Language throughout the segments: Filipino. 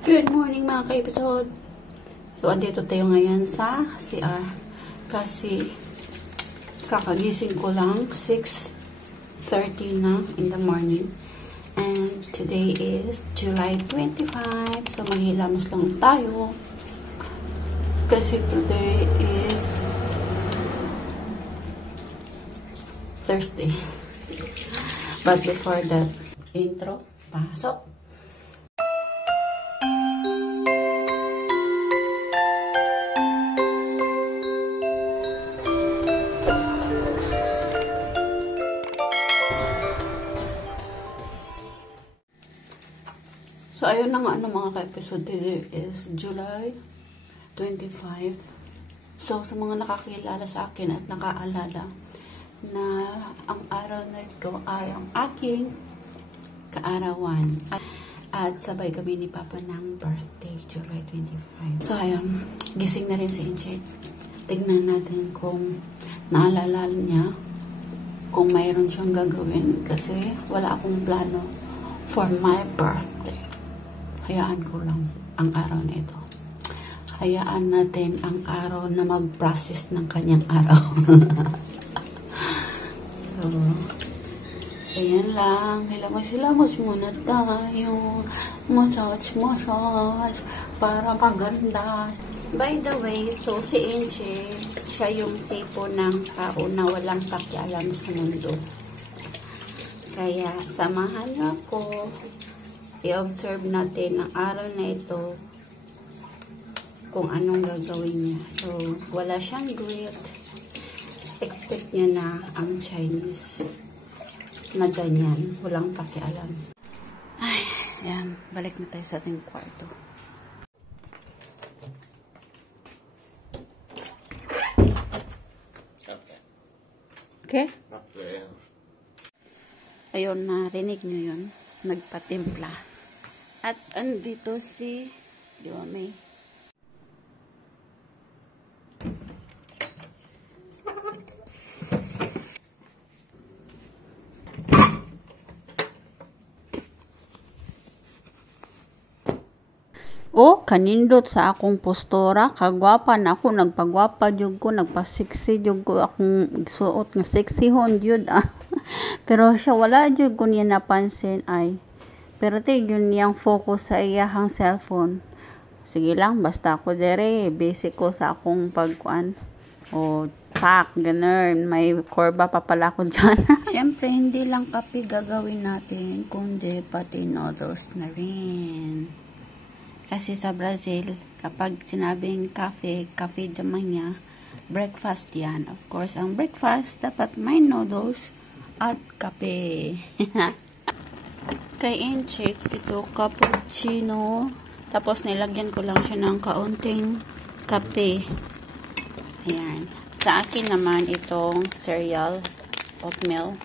Good morning mga ka-episode. So, andito tayo ngayon sa CR. Kasi, kakagising ko lang 6:30 na in the morning. And today is July 25. So, maghilamos lang tayo. Kasi today is Thursday. But before that, intro, pasok. So, ayun na nga mga ka-episode. Today is July 25. So, sa mga nakakilala sa akin at nakaalala na ang araw na ito ay ang aking kaarawan. At sabay kami ni Papa ng birthday, July 25. So, ayun. Gising na rin si Inche. Tignan natin kung naalala niya kung mayroon siyang gagawin. Kasi wala akong plano for my birthday. Hayaan ko lang ang araw na ito. Hayaan natin ang araw na mag-process ng kanyang araw. So, ayan lang. Hilamos muna tayo. Massage para maganda. By the way, so si Inche, siya yung tipo ng tao na walang pakialam sa mundo. Kaya, samahan niyo ako. I-observe natin ang araw na ito kung anong gagawin niya. So, wala siyang greet. Expect niya na ang Chinese na ganyan. Walang pakialam. Ay, yan. Balik na tayo sa ating kwarto. Okay? Ayun, narinig niyo yun. Nagpatimpla. At andito si Liwame. Oh, kanindot sa akong postura, kagwapa na ako, nagpagwapa jud ko, nagpasexy jud ko, akong suot nga sexy hon jud ah. Pero siya wala jud ko niya napansin ay. Pero yun niyang focus sa iyahang cellphone. Sige lang, basta ako dere, basic ko sa akong pagkuan. O pack, ganun, may korba pa pala ako dyan. Siyempre, hindi lang kape gagawin natin, kundi pati noodles na rin. Kasi sa Brazil, kapag sinabing cafe naman niya, breakfast yan. Of course, ang breakfast, dapat may noodles at kape. Kay Inche, ito, cappuccino. Tapos, nilagyan ko lang siya ng kaunting kape. Ayan. Sa akin naman, itong cereal, oatmeal,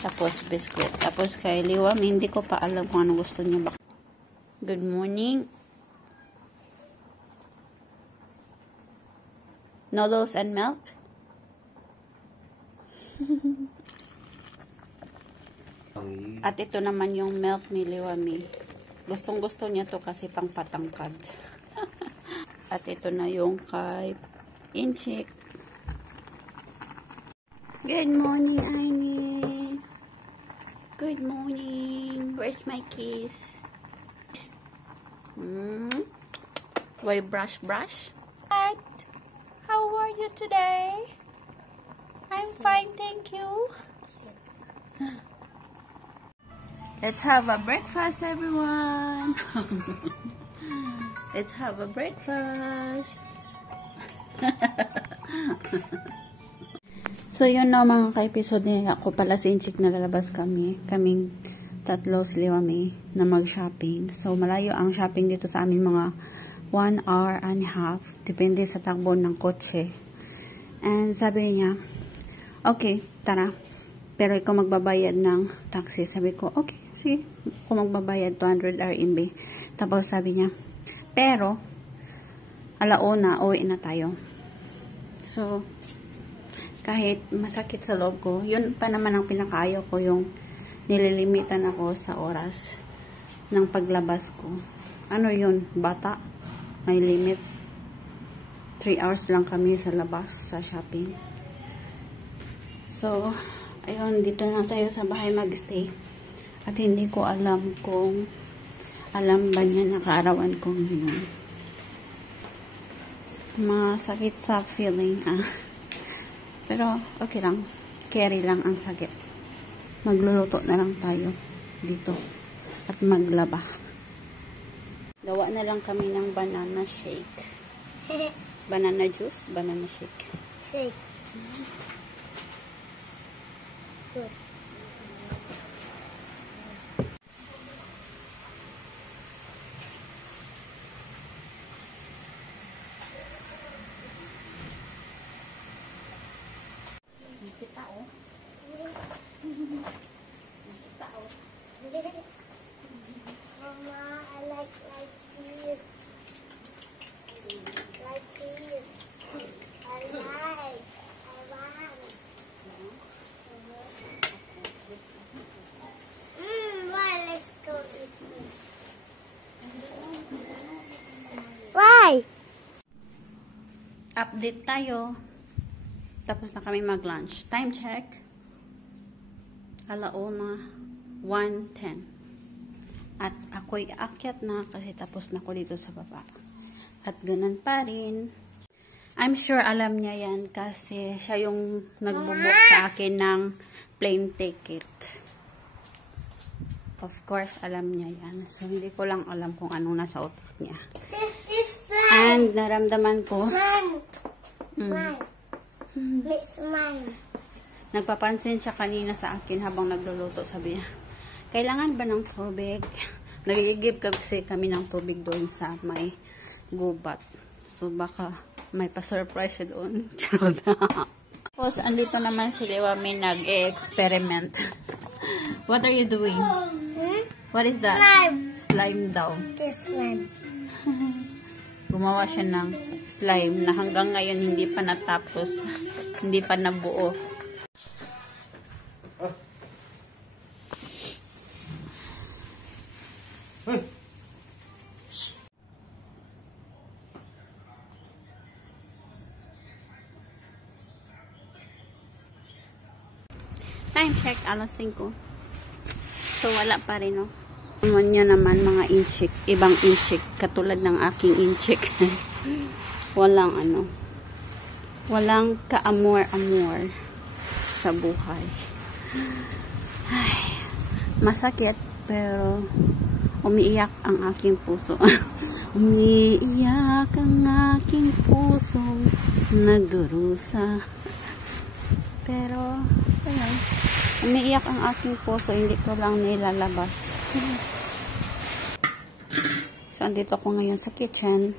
tapos biscuit. Tapos, kay Liwam, hindi ko pa alam kung ano gusto niya. Good morning. Noodles and milk. At ito naman yung milk ni Liwami. Gustong-gusto niya to kasi pang patangkad. At ito na yung kay Inche. Good morning, Aini. Good morning. Where's my kiss? Why brush? What? How are you today? I'm fine, thank you. Let's have a breakfast, everyone. Let's have a breakfast. So, yun na mga ka-episode niya. Ako pala si Inchik, nalalabas kaming tatlo si Liwami na mag-shopping. So, malayo ang shopping dito sa amin, mga 1 hour and a half. Depende sa takbo ng kotse. And sabi niya, okay, tara. Pero ikaw magbabayad ng taxi. Sabi ko, okay, sige. Ako magbabayad 200 RMB. Tapos sabi niya, pero, alauna, uwi na tayo. So, kahit masakit sa loob ko, yun pa naman ang pinakaayaw ko, yung nililimitan ako sa oras ng paglabas ko. ano yun, bata. May limit. 3 hours lang kami sa labas, sa shopping. So, ayun, dito na tayo sa bahay mag-stay. At hindi ko alam kung alam ba niya na kaarawan ko ngayon. Masakit sa feeling, Pero, okay lang. Carry lang ang sakit. Magluluto na lang tayo dito. At maglaba. Gawa na lang kami ng banana shake. Banana juice, banana shake. Shake. Good. Kita oh. Kita oh. Mama, I like this. Like this. I like. I want. Why? Let's go eat this. Why? Update tayo. Tapos na kami mag-lunch. Time check. 1:10. At ako'y aakyat na kasi tapos na ko dito sa baba. At ganun pa rin. I'm sure alam niya yan kasi siya yung nagbubook sa akin ng plane ticket. Of course, alam niya yan. So, hindi ko lang alam kung anong nasa utak niya. This is slime. And naramdaman ko. Slime. Slime. It's mine. Nagpapansin siya kanina sa akin habang nagluluto. Sabi niya, kailangan ba ng tubig? Nagigib kasi kami ng tubig doon sa may gubat. So, baka may pa-surprise siya doon. Tapos, andito naman si Liwami nag-experiment. What are you doing? What is that? Slime. Slime daw. This slime. Gumawa siya ng slime na hanggang ngayon hindi pa natapos. Hindi pa nabuo. Time check, 5:00. So, wala pa rin, no? Naman nyo naman mga inchik, ibang inchik, katulad ng aking inchik. Walang walang ka-amor-amor sa buhay. Ay, masakit, pero umiiyak ang aking puso. Umiiyak ang aking puso, nagdurusa. Pero, ayun, umiiyak ang aking puso, hindi ko lang nilalabas. So, andito ko ngayon sa kitchen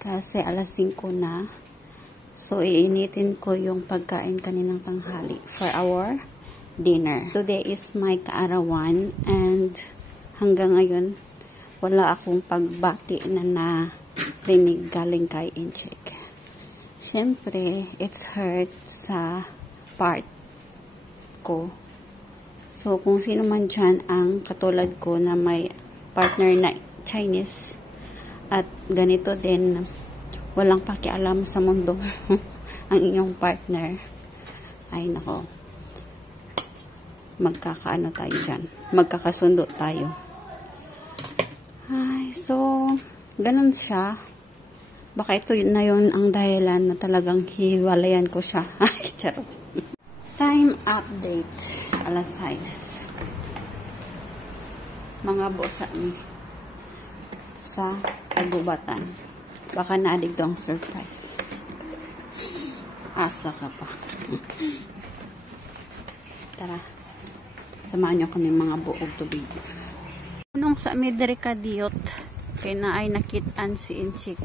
kasi 5:00 na. So, iinitin ko yung pagkain kaninang tanghali for our dinner. Today is my kaarawan and hanggang ngayon wala akong pagbati na narinig galing kay Inchik. Siyempre, it's hurt sa part ko. So, kung sino man dyan ang katulad ko na may partner na Chinese at ganito din, walang pakialam sa mundo ang inyong partner, ay nako, magkakaano tayo dyan. Magkakasundo tayo. Ay, so, ganun siya. Baka ito na yun ang dahilan na talagang hiwalayan ko siya. Ay, charot. Time update. 6:00. Mga bosa ni sa kagubatan. Baka naadig daw ang surprise. Asa ka pa. Tara. Samahan niyo kami mga buog tubig. Nung sa midri ka diyot, kay na ay nakitaan si Inchik.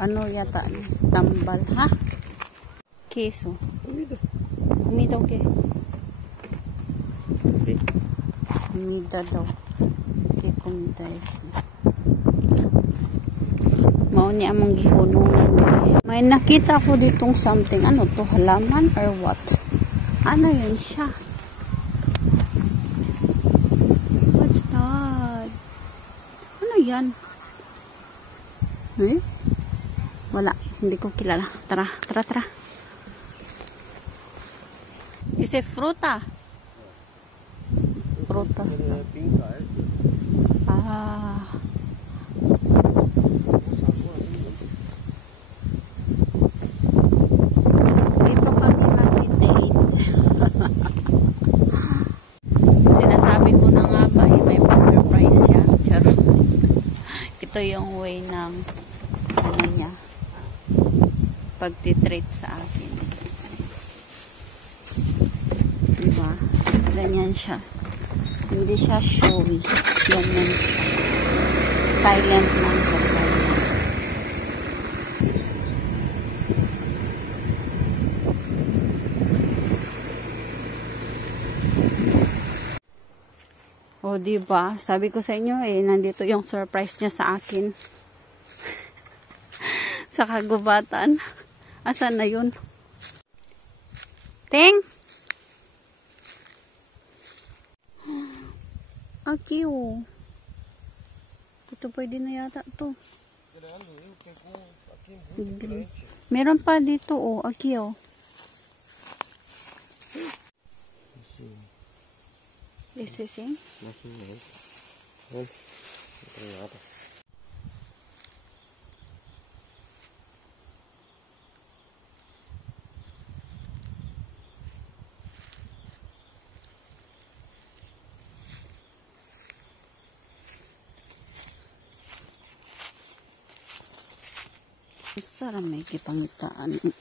Ano yata? Tambal, ha? Keso. Umida ke. Umida daw. Kay kumida Mao ni among gihunungan. May nakita ko ditong something. Ano to? Halaman or what? Ano yun siya? What's that? Ano yan? Eh? Wala. Hindi ko kilala. Tara, tara, tara. Ise fruta. Frutas to. Ah. Dito kami mag-date. Sinasabi ko na nga ba, may pa-surprise siya. Charot. Ito yung way ng ano niya, pagtitreat sa akin. Diba? Ganyan siya. Hindi siya showy. Ganyan siya. Silent lang siya. O, diba? Sabi ko sa inyo nandito yung surprise niya sa akin. Sa kagubatan. Asan na yun? Ting! Aki, oh. Ito pwede na yata to. Meron pa dito, oh. Aki, oh. This is it? Sarap may kipangitaan eh.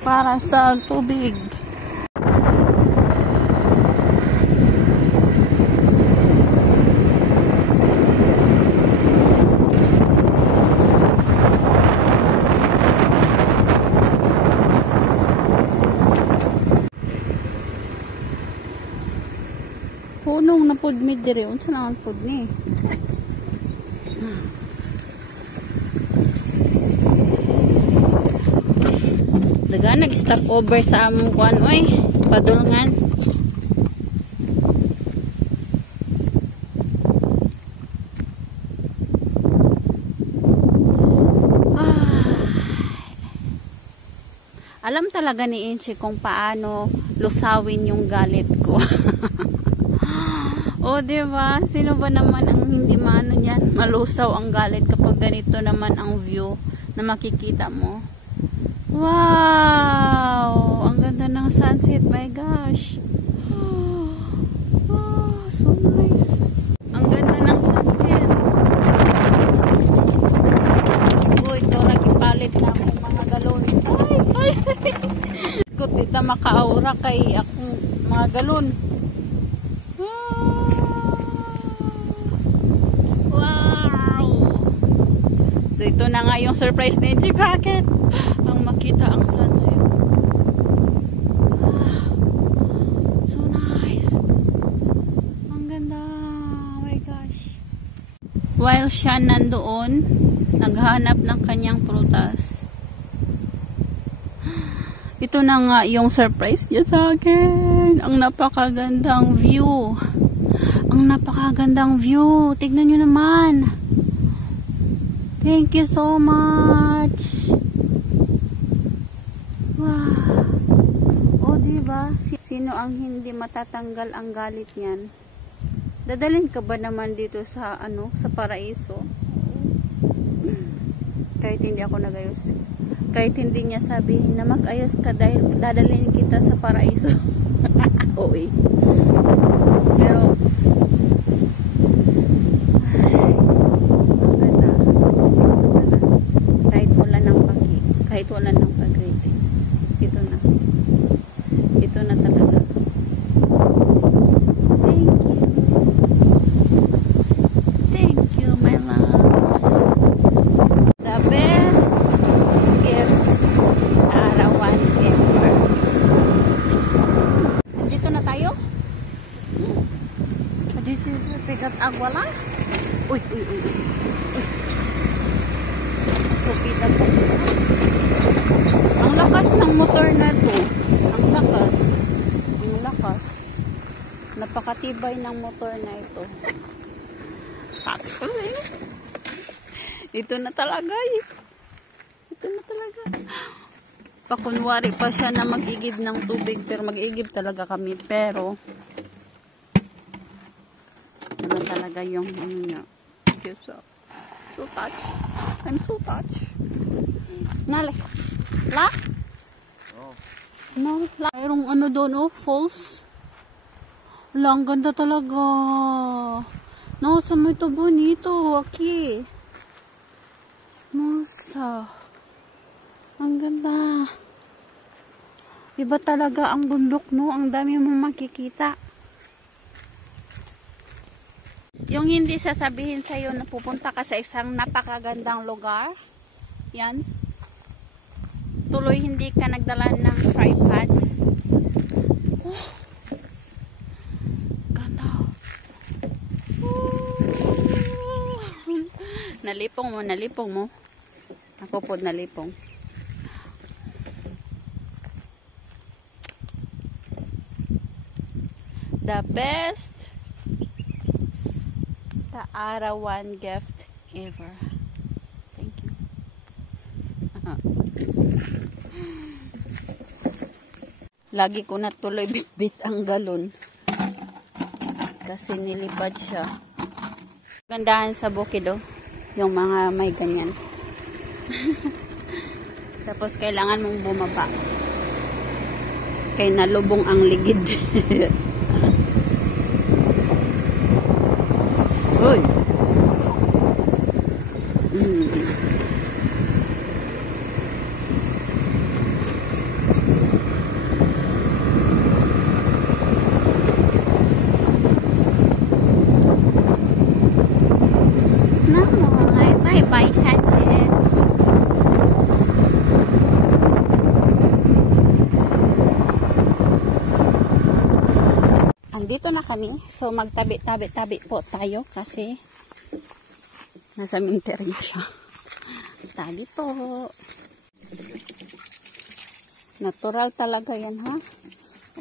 Para sa tubig. Punong na pod mi dire, unsa na pod ni? Daga nag-stop over sa among kuan oy, padulngan. Alam talaga ni Inchi kung paano lusawin yung galit ko. O, diba? Sino ba naman ang hindi maano niyan? Malusaw ang galit kapag ganito naman ang view na makikita mo. Wow! Ang ganda ng sunset. My gosh. Oh, so nice. Ang ganda ng sunset. Oh, ito nagipalit na akong mga galon. Ay! Kung dito makaaura kay akong mga galon. Wow! So, ito na nga yung surprise ni Chick sa akin. Ang makita ang sunset. So nice. Ang ganda. Oh my gosh. While siya nandoon, naghanap ng kanyang prutas. Ito na nga yung surprise niya sa akin. Ang napakagandang view. Ang napakagandang view. Tignan nyo naman. Thank you so much. Wow. O, diba? Sino ang hindi matatanggal ang galit niyan? Dadalhin ka ba naman dito sa, sa paraiso? Kahit hindi ako nagayos. Kahit hindi niya sabihin na mag-ayos ka dahil dadalhin kita sa paraiso. Oo eh. Pero, kahit wala ng pag-greetings. Ito na. Ito na talaga. Thank you. Thank you, my love. The best gift arawan ever. Andito na tayo? Andito na pigat agwala? Uy. motor na to. Ang lakas. Ang lakas. Napakatibay ng motor na ito. Sabi ko eh. Ito na talaga eh. Ito na talaga. Pakunwari pa siya na mag-igib ng tubig. Pero mag-igib talaga kami. Pero ano talaga yung ano niya. So touched. I'm so touched. Nale. La? Oh. No, la. Mayroong ano doon oh. Falls. Wala, ang ganda talaga. No, sa mo ito bonito. Okay. Nosa. Ang ganda. Iba talaga ang bundok, no? Ang dami mong makikita. Yung hindi sasabihin sa'yo na pupunta ka sa isang napakagandang lugar. Yan. Tuloy hindi ka nagdala ng tripod. Oh. Ganda. Oh. Nalipong mo, nalipong mo. Ako po nalipong. The best the Arawan gift ever. Thank you. Lagi ko na tuloy bit-bit ang galon. Kasi nilipad siya. Gandahan sa bukid oh. Yung mga may ganyan. Tapos kailangan mong bumaba. Kaya nalubong ang ligid. Uy. Bye-bye, sunset. Andito na kami. So, magtabi-tabi-tabi po tayo kasi nasa minteryo siya. Tabi po. Natural talaga yan, ha?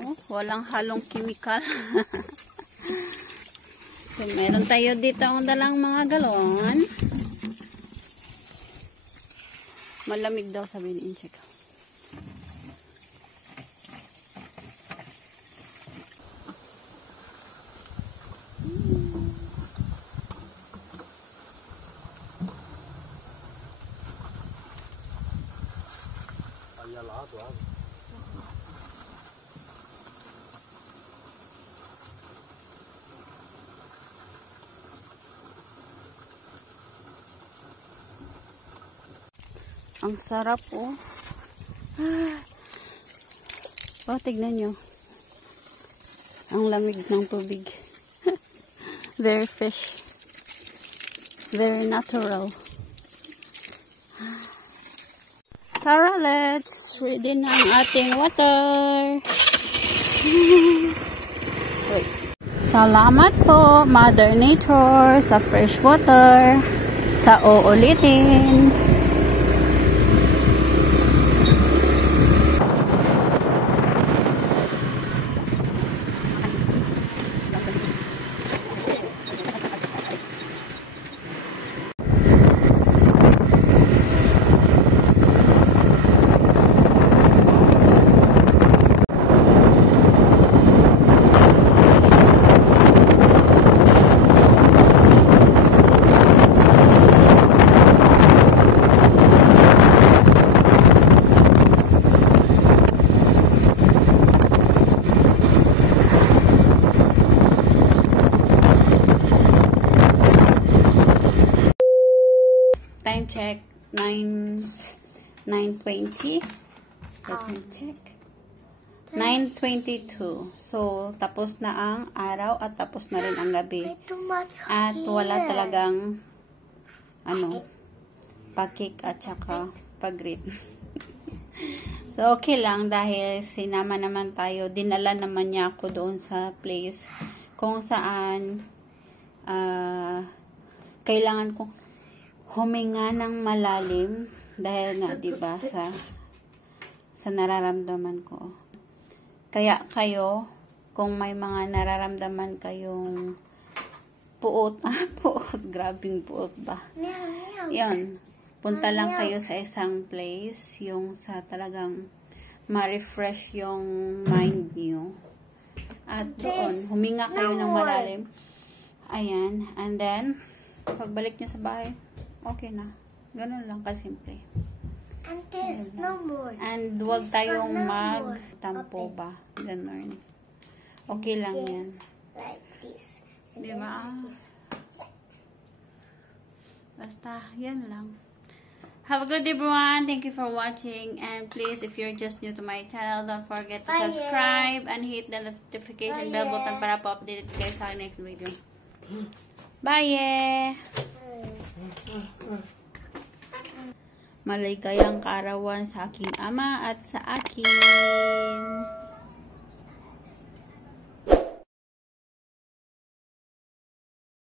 Oh, walang halong chemical. So, meron tayo dito ang dalang mga galon. Malamig daw, sabi ni Incheck. Ang sarap oh. Oh, tignan nyo. Ang lamig ng tubig. Very fresh. Very natural. Tara, let's ready na ang ating water. Wait. Salamat po, Mother Nature, sa fresh water. Sa uulitin. Time check 9:20. Let me check. 9:22. So, tapos na ang araw at tapos na rin ang gabi. At wala talagang pakik at saka pag-greet. So, okay lang dahil sinama naman tayo. Dinala naman niya ako doon sa place kung saan kailangan kong huminga ng malalim dahil nga 'di ba sa nararamdaman ko. Kaya kayo, kung may mga nararamdaman kayong puot, grabing puot ba? Yan, punta lang kayo sa isang place, yung sa talagang ma-refresh yung mind nyo. At doon, huminga kayo ng malalim. Ayan, and then, pagbalik nyo sa bahay, okay na. Ganun lang kasimple. And there's no more. And huwag tayong magtampo ba. Ganun. Okay lang yan. Like this. Di ba? Basta, yan lang. Have a good day, everyone. Thank you for watching. And please, if you're just new to my channel, don't forget to subscribe and hit the notification bell button para po-update kayo sa next video. Bye! Maligayang kaarawan sa aking ama at sa akin.